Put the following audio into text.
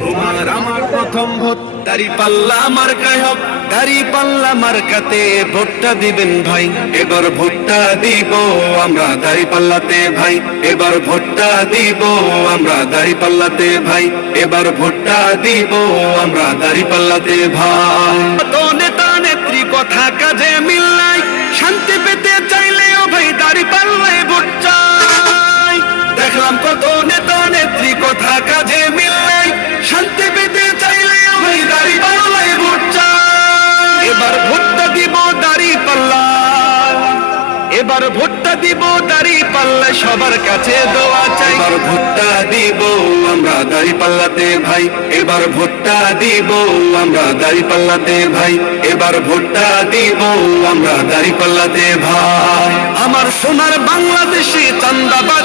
তোমার আমার প্রথম ভোট দাঁড়িপাল্লা মার্কায় হোক, দাঁড়িপাল্লা মার্কাতে ভোটটা দিবেন ভাই। এবার ভোটটা দিব আমরা দাঁড়িপাল্লাতে ভাই, এবার ভোটটা দিব আমরা দাঁড়িপাল্লাতে ভাই, এবার ভোটটা দিব আমরা দাঁড়িপাল্লাতে ভাই। তো নেতা নেত্রী কথা কাজে মিল নাই, শান্তি পেতে চাইলেও ভাই দাঁড়িপাল্লায় ভোট চাই। দেখলাম কত নেতা নেত্রী কথা কাজে মিল নাই, শান্তি পেতে চাইলেও ভাই দাঁড়িপাল্লায় ভোট চাই। এবার ভোটটা দিব দাঁড়িপাল্লা, এবার ভোটটা দিব দাঁড়িপাল্লা, সবার কাছে দোয়া চাই। এবার ভোটটা দিব আমরা দাঁড়িপাল্লাতে ভাই, এবার ভোটটা দিব আমরা দাঁড়িপাল্লাতে ভাই, এবার ভোটটা দিব আমরা দাঁড়িপাল্লাতে ভাই। আমার সোনার বাংলাদেশে চাঁদাবাজ